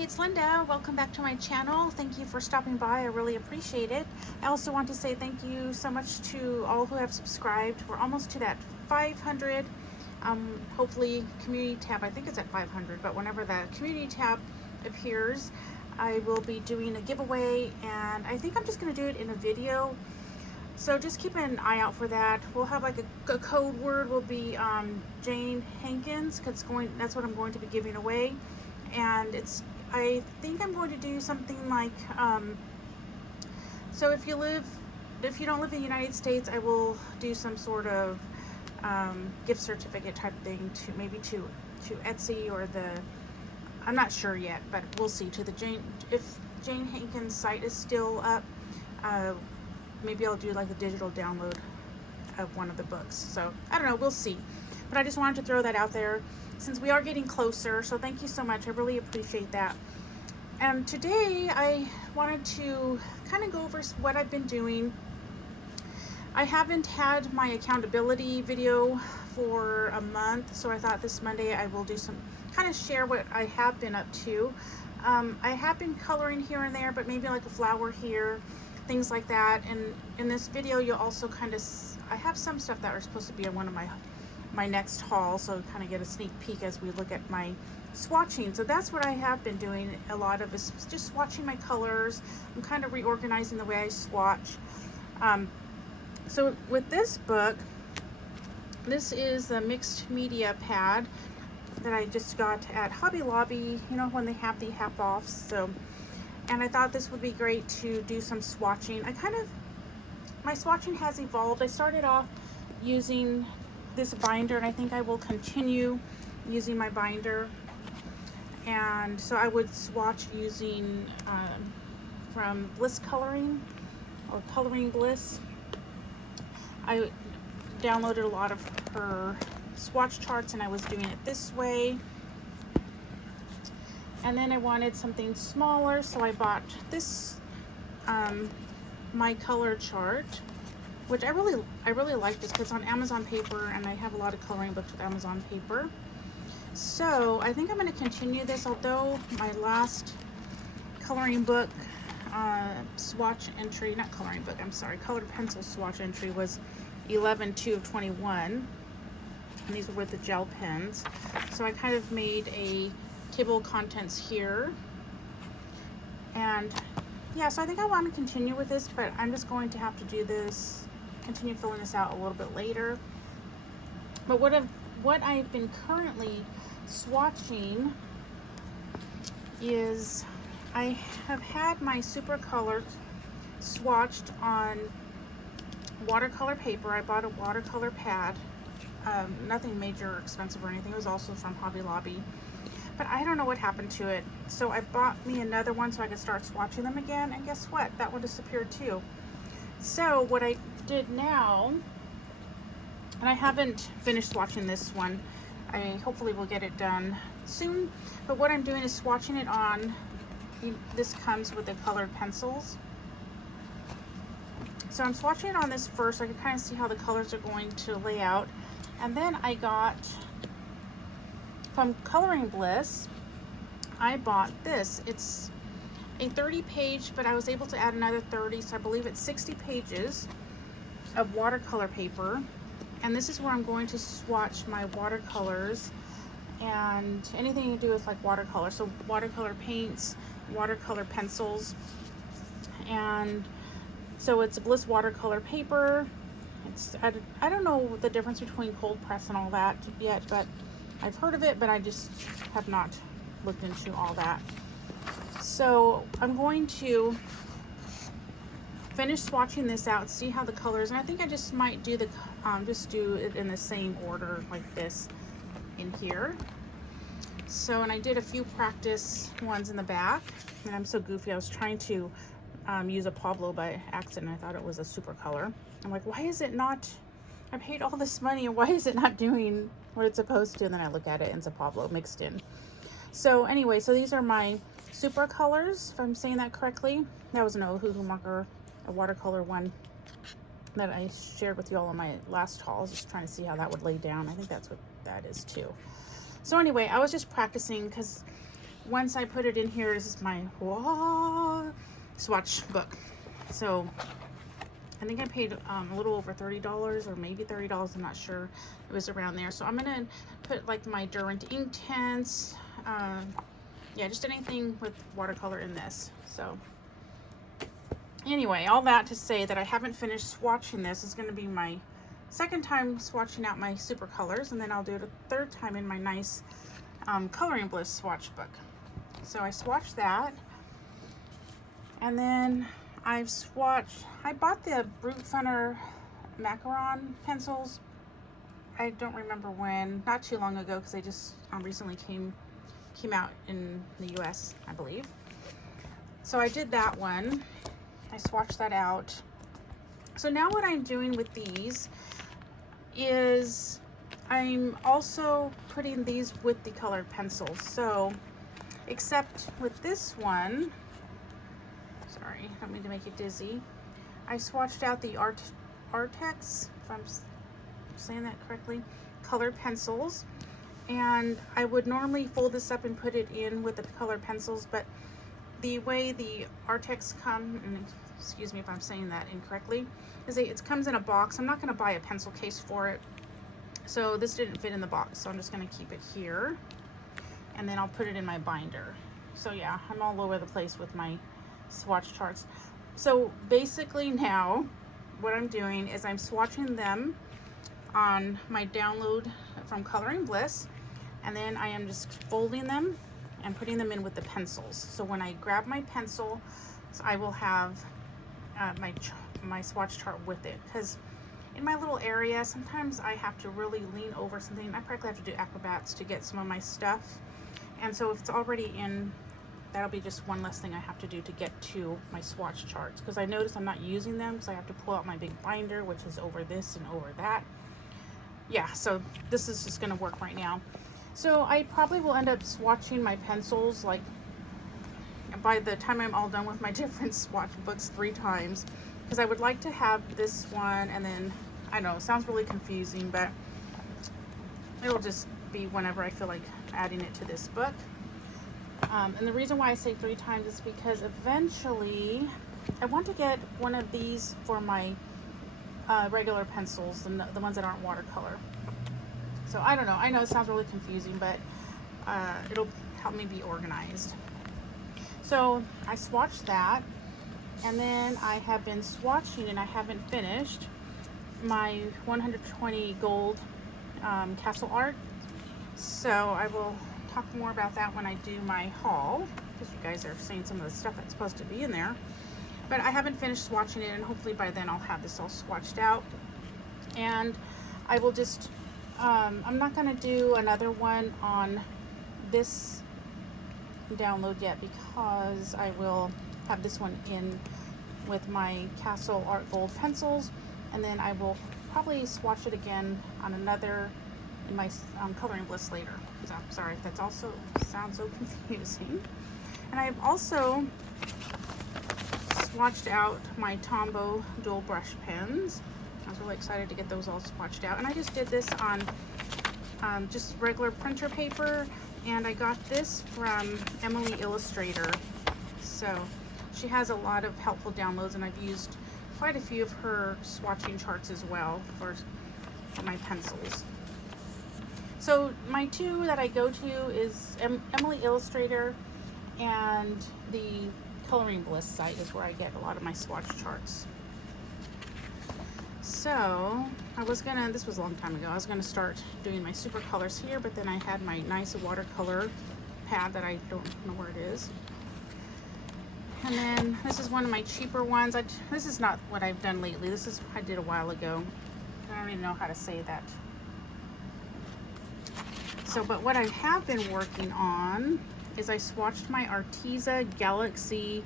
it's Linda. Welcome back to my channel. Thank you for stopping by. I really appreciate it. I also want to say thank you so much to all who have subscribed. We're almost to that 500. Hopefully community tab, I think it's at 500, but whenever the community tab appears, I will be doing a giveaway, and I think I'm just going to do it in a video. So just keep an eye out for that. We'll have like a code word will be Jane Hankins, because that's what I'm going to be giving away. And I think I'm going to do something like, so if you don't live in the United States, I will do some sort of gift certificate type thing to maybe to Etsy or I'm not sure yet, but we'll see, to if Jane Hankins' site is still up. Maybe I'll do like a digital download of one of the books. So I don't know, we'll see. But I just wanted to throw that out there since we are getting closer. So thank you so much. I really appreciate that. And today I wanted to kind of go over what I've been doing. I haven't had my accountability video for a month, so I thought this Monday I will do kind of share what I have been up to. I have been coloring here and there, but maybe like a flower here, things like that. And in this video you'll also kind of, I have some stuff that are supposed to be in one of my next haul, so kind of get a sneak peek as we look at my swatching. So that's what I have been doing. A lot of is just swatching my colors. I'm kind of reorganizing the way I swatch. So with this book, this is the mixed media pad that I just got at Hobby Lobby, you know, when they have the half offs. So, and I thought this would be great to do some swatching. My swatching has evolved. I started off using this binder, and I think I will continue using my binder. And so I would swatch using from Bliss Coloring or Coloring Bliss. I downloaded a lot of her swatch charts, and I was doing it this way. And then I wanted something smaller, so I bought this my color chart, which I really like this because it's on Amazon paper, and I have a lot of coloring books with Amazon paper. So I think I'm going to continue this, although my last coloring book swatch entry, not coloring book, I'm sorry, colored pencil swatch entry was 11/2 of 21, and these were with the gel pens. So I kind of made a table of contents here, and yeah, so I think I want to continue with this, but I'm just going to have to do this, continue filling this out a little bit later. But what I've been currently swatching is I have had my super color swatched on watercolor paper. I bought a watercolor pad, nothing major or expensive or anything. It was also from Hobby Lobby, but I don't know what happened to it. So I bought me another one so I could start swatching them again, and guess what? That one disappeared too. So what I did now, and I haven't finished swatching this one, I hopefully will get it done soon, but what I'm doing is swatching it on, this comes with the colored pencils. So I'm swatching it on this first so I can kind of see how the colors are going to lay out. And then I got, from Coloring Bliss, I bought this. It's a 30 page, but I was able to add another 30, so I believe it's 60 pages of watercolor paper. And this is where I'm going to swatch my watercolors and anything to do with like watercolor. So watercolor paints, watercolor pencils. And so it's Bliss watercolor paper. I don't know the difference between cold press and all that yet, but I've heard of it, but I just have not looked into all that. So I'm going to finish swatching this out, see how the colors, and I think I just might do just do it in the same order like this in here. So, and I did a few practice ones in the back, and I'm so goofy. I was trying to use a Pablo by accident. I thought it was a super color. I'm like, why is it not, I paid all this money, and why is it not doing what it's supposed to? And then I look at it and it's a Pablo mixed in. So anyway, so these are my super colors, if I'm saying that correctly. That was an Ohuhu marker, a watercolor one that I shared with you all on my last haul. I was just trying to see how that would lay down. I think that's what that is too. So anyway, I was just practicing because once I put it in here, this is my swatch book. So I think I paid a little over $30 or maybe $30. I'm not sure. It was around there. So I'm gonna put like my Durant Inktense, yeah, just anything with watercolor in this. So anyway, all that to say that I haven't finished swatching this. Is going to be my second time swatching out my super colors, and then I'll do it a third time in my nice Coloring Bliss swatch book. So I swatched that, and then I bought the Brute Funner macaron pencils. I don't remember when, not too long ago, because they just recently came out in the US, I believe. So I did that one. I swatched that out. So now what I'm doing with these is I'm also putting these with the colored pencils. So, except with this one, sorry, I don't mean to make you dizzy. I swatched out the Artex, if I'm saying that correctly, colored pencils. And I would normally fold this up and put it in with the colored pencils, but the way the Artex come, and excuse me if I'm saying that incorrectly, is it comes in a box. I'm not going to buy a pencil case for it, so this didn't fit in the box, so I'm just going to keep it here, and then I'll put it in my binder. So yeah, I'm all over the place with my swatch charts. So basically now what I'm doing is I'm swatching them on my download from Coloring Bliss, and then I am just folding them and putting them in with the pencils. So when I grab my pencil, I will have my swatch chart with it, because in my little area sometimes I have to really lean over something. I practically have to do acrobats to get some of my stuff, and so if it's already in, that'll be just one less thing I have to do to get to my swatch charts, because I notice I'm not using them because I have to pull out my big binder, which is over this and over that. Yeah, so this is just going to work right now. So I probably will end up swatching my pencils, like by the time I'm all done with my different swatch books, 3 times, because I would like to have this one, and then I know it sounds really confusing, but it'll just be whenever I feel like adding it to this book. And the reason why I say 3 times is because eventually I want to get one of these for my regular pencils, the ones that aren't watercolor. So I don't know. I know it sounds really confusing, but it'll help me be organized. So I swatched that, and then I have been swatching, and I haven't finished my 120 gold castle art. So I will talk more about that when I do my haul, because you guys are seeing some of the stuff that's supposed to be in there. But I haven't finished swatching it, and hopefully by then I'll have this all swatched out. And I will just, I'm not going to do another one on this download yet, because I will have this one in with my Castle Art Gold pencils, and then I will probably swatch it again on another in my Coloring Bliss later. So, sorry if that's also sounds so confusing. And I've also swatched out my Tombow dual brush pens. I was really excited to get those all swatched out, and I just did this on just regular printer paper, and I got this from Emily Illustrator. So she has a lot of helpful downloads, and I've used quite a few of her swatching charts as well for my pencils. So my 2 that I go to is Emily Illustrator, and the Coloring Bliss site is where I get a lot of my swatch charts. So I was gonna, this was a long time ago, I was gonna start doing my super colors here, but then I had my nice watercolor pad that I don't know where it is. And then this is one of my cheaper ones. This is not what I've done lately. This is I did a while ago. I don't even know how to say that. So, but what I have been working on is I swatched my Artesa Galaxy,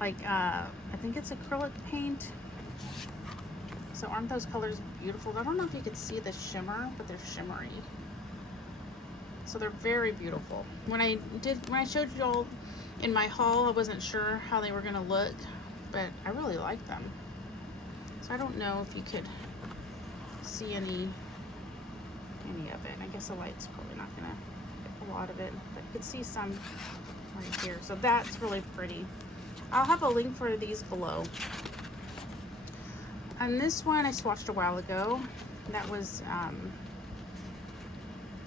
like I think it's acrylic paint. So aren't those colors beautiful? I don't know if you could see the shimmer, but they're shimmery. So they're very beautiful. When I showed you all in my haul, I wasn't sure how they were gonna look, but I really like them. So I don't know if you could see any of it. I guess the light's probably not gonna get a lot of it, but you could see some right here. So that's really pretty. I'll have a link for these below. And this one I swatched a while ago. That was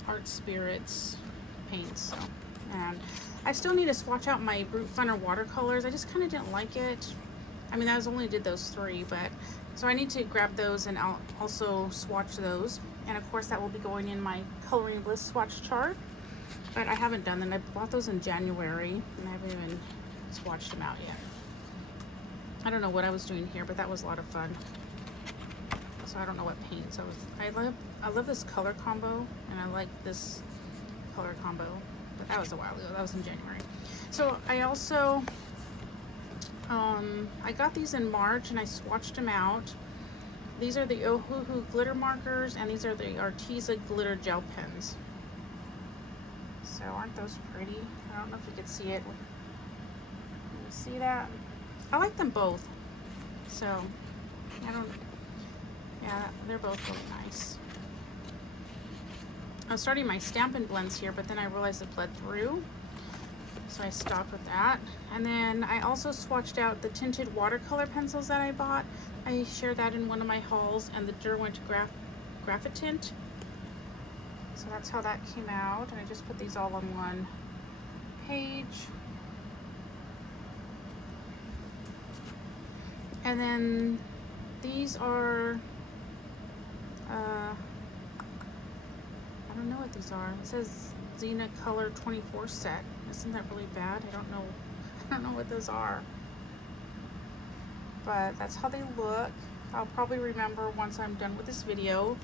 Art Spirits paints. So, and I still need to swatch out my Brute Funner watercolors. I just kind of didn't like it. I mean, I only did those 3, but so I need to grab those and I'll also swatch those. And of course that will be going in my Coloring Bliss swatch chart. But I haven't done them. I bought those in January and I haven't even swatched them out yet. I don't know what I was doing here, but that was a lot of fun. So I don't know what paints I love this color combo, and I like this color combo, but that was a while ago. That was in January. So I also I got these in March and I swatched them out. These are the Ohuhu glitter markers, and these are the Artesa glitter gel pens. So aren't those pretty? I don't know if you could see it. Can you see that? I like them both. So yeah, they're both really nice. I was starting my Stampin' blends here, but then I realized it bled through, so I stopped with that. And then I also swatched out the tinted watercolor pencils that I bought. I shared that in one of my hauls, and the Derwent Graphitint. So that's how that came out. And I just put these all on one page. And then these are I don't know what these are. It says Xena Color 24 set. Isn't that really bad? I don't know what those are. But that's how they look. I'll probably remember once I'm done with this video.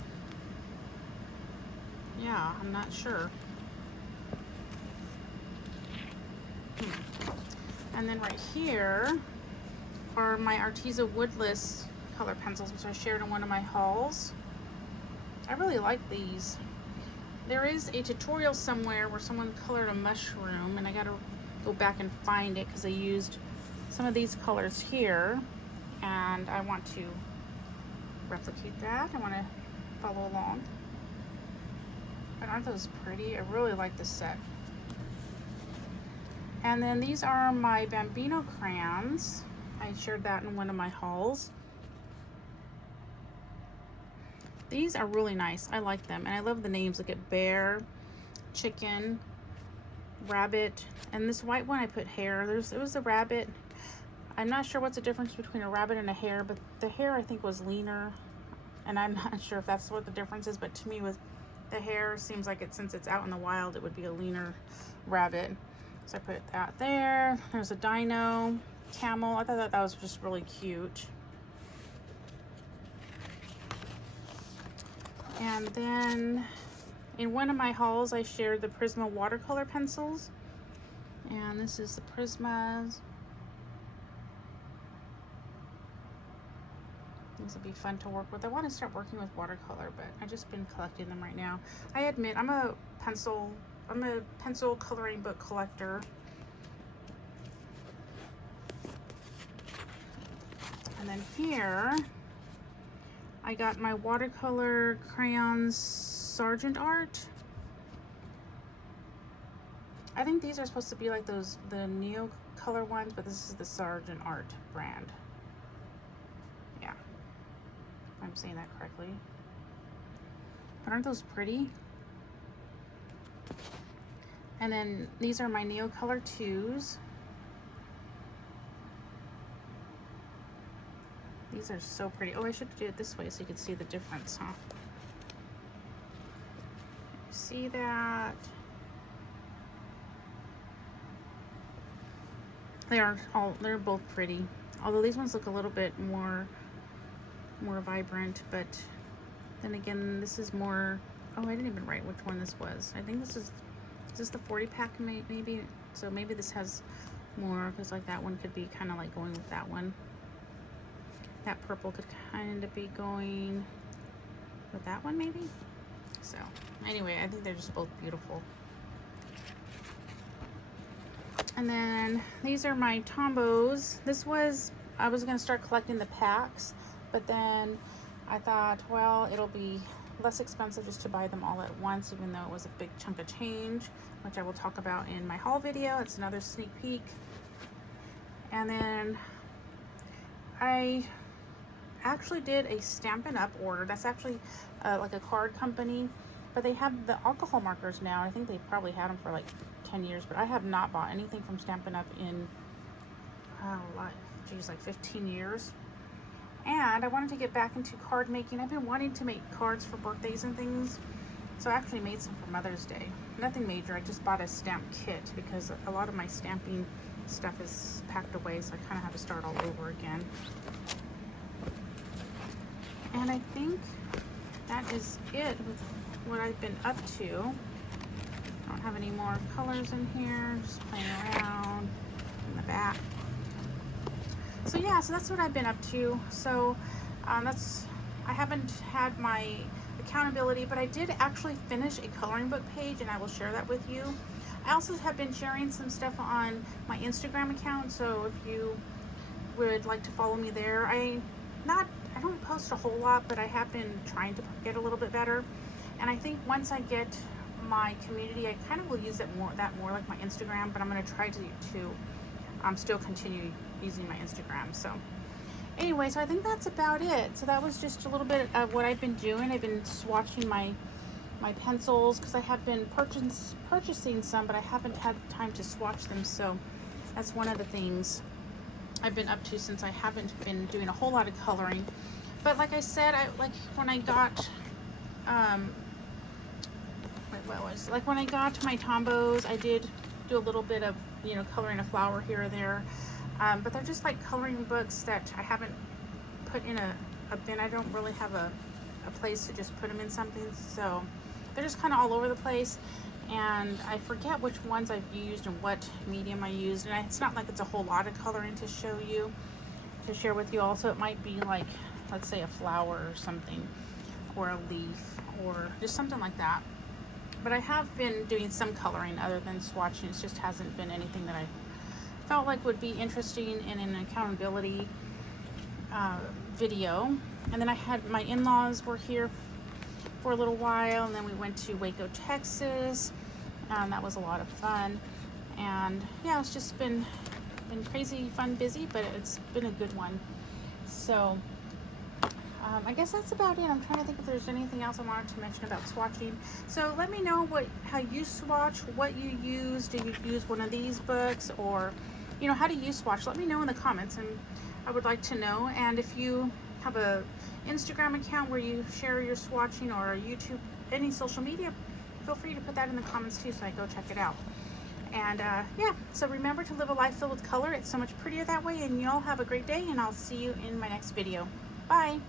Yeah, I'm not sure. And then right here are my Artesa Woodless color pencils, which I shared in one of my hauls. I really like these. There is a tutorial somewhere where someone colored a mushroom, and I gotta go back and find it because I used some of these colors here, and I want to replicate that. I want to follow along. But aren't those pretty? I really like this set. And then these are my Bambino crayons. I shared that in one of my hauls. These are really nice. I like them, and I love the names. Look at bear, chicken, rabbit, and this white one I put hare. It was a rabbit. I'm not sure what's the difference between a rabbit and a hare, but the hare I think was leaner, and I'm not sure if that's what the difference is, but to me with the hare seems like since it's out in the wild, it would be a leaner rabbit. So I put that there. There's a dino, camel. I thought that was just really cute. And then in one of my hauls, I shared the Prisma watercolor pencils. And this is the Prismas. These would be fun to work with. I want to start working with watercolor, but I've just been collecting them right now. I admit I'm a pencil coloring book collector. And then here I got my Watercolor Crayons Sargent Art. I think these are supposed to be like the Neo Color ones, but this is the Sargent Art brand. Yeah, if I'm saying that correctly. But aren't those pretty? And then these are my Neo Color 2s. These are so pretty. Oh, I should do it this way so you can see the difference, huh? See that? They're both pretty. Although these ones look a little bit more vibrant, but then again, this is more, oh, I didn't even write which one this was. I think is this the 40 pack maybe? So maybe this has more, because like that one could be kind of like going with that one. That purple could kind of be going with that one maybe. So anyway, I think they're just both beautiful. And then these are my Tombows. I was gonna start collecting the packs, but then I thought, well, it'll be less expensive just to buy them all at once, even though it was a big chunk of change, which I will talk about in my haul video. It's another sneak peek. And then I actually did a Stampin' Up order. That's actually like a card company, but they have the alcohol markers now. I think they probably had them for like 10 years, but I have not bought anything from Stampin' Up in like 15 years. And I wanted to get back into card making. I've been wanting to make cards for birthdays and things, so I actually made some for Mother's Day. Nothing major. I just bought a stamp kit because a lot of my stamping stuff is packed away, so I kind of have to start all over again. And I think that is it with what I've been up to. I don't have any more colors in here, just playing around in the back. So yeah, so that's what I've been up to. So I haven't had my accountability, but I did actually finish a coloring book page, and I will share that with you. I also have been sharing some stuff on my Instagram account, so if you would like to follow me there. I don't post a whole lot, but I have been trying to get a little bit better. And I think once I get my community, I kind of will use it more like my Instagram, but I'm going to try to still continue using my Instagram. So anyway, so I think that's about it. So that was just a little bit of what I've been doing. I've been swatching my pencils because I have been purchasing some, but I haven't had time to swatch them. So that's one of the things I've been up to since I haven't been doing a whole lot of coloring. But like I said, when I got when I got my Tombows, I did do a little bit of coloring a flower here or there, but they're just like coloring books that I haven't put in a bin. I don't really have a place to just put them in something, so they're just kind of all over the place, and I forget which ones I've used and what medium I used, and it's not like it's a whole lot of coloring to share with you. Also, it might be like, let's say, a flower or something, or a leaf, or just something like that. But I have been doing some coloring other than swatching. It just hasn't been anything that I felt like would be interesting in an accountability video. And then I had my in-laws were here for a little while, and then we went to Waco, Texas. That was a lot of fun. And yeah, it's just been crazy fun, busy, but it's been a good one. So I guess that's about it. I'm trying to think if there's anything else I wanted to mention about swatching. So let me know how you swatch, what you use. Do you use one of these books, or how do you swatch? Let me know in the comments, and I would like to know. And if you have a Instagram account where you share your swatching, or YouTube, any social media, feel free to put that in the comments too, so I go check it out. And yeah, so remember to live a life filled with color. It's so much prettier that way. And y'all have a great day, and I'll see you in my next video. Bye.